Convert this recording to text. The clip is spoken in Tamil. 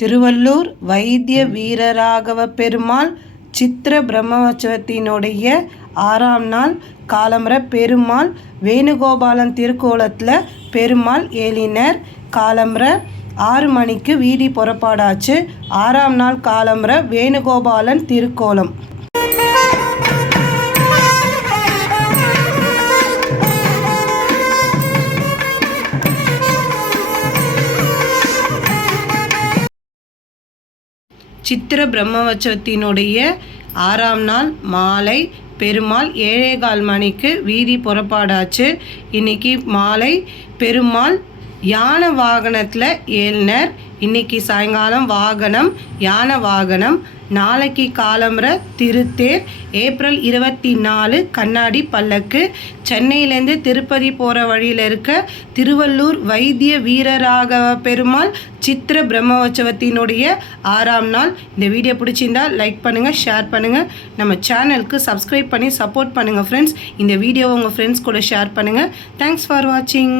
திருவள்ளூர் வைத்திய வீரராகவ பெருமாள் சித்திர பிரம்மோற்சவத்தினுடைய ஆறாம் நாள் காலம்பர பெருமாள் வேணுகோபாலன் திருக்கோலத்தில் பெருமாள் ஏலினர் காலம்பர ஆறு மணிக்கு வீதி புறப்பாடாச்சு. ஆறாம் நாள் காலம்பர வேணுகோபாலன் திருக்கோலம். சித்திர பிரம்மோற்சவத்தினுடைய ஆறாம் நாள் மாலை பெருமாள் ஏழேகால் மணிக்கு வீதி புறப்பாடாச்சு. இன்னைக்கு மாலை பெருமாள் யானை வாகனத்தில் ஏழ்னர் இன்னைக்கு சாயங்காலம் வாகனம் யானை வாகனம். நாளைக்கு காலம்புற திருத்தேர். ஏப்ரல் இருபத்தி நாலு கண்ணாடி பல்லக்கு. சென்னையிலேருந்து திருப்பதி போகிற வழியில் இருக்க திருவள்ளூர் வைத்திய வீரராகவ பெருமாள் சித்திர பிரம்மோற்சவத்தினுடைய ஆறாம் நாள். இந்த வீடியோ பிடிச்சிருந்தா லைக் பண்ணுங்கள் ஷேர் பண்ணுங்கள் நம்ம சேனலுக்கு சப்ஸ்கிரைப் பண்ணி சப்போர்ட் பண்ணுங்கள் ஃப்ரெண்ட்ஸ் இந்த வீடியோவை உங்கள் ஃப்ரெண்ட்ஸ் கூட ஷேர் பண்ணுங்கள் தேங்க்ஸ் ஃபார் வாட்சிங்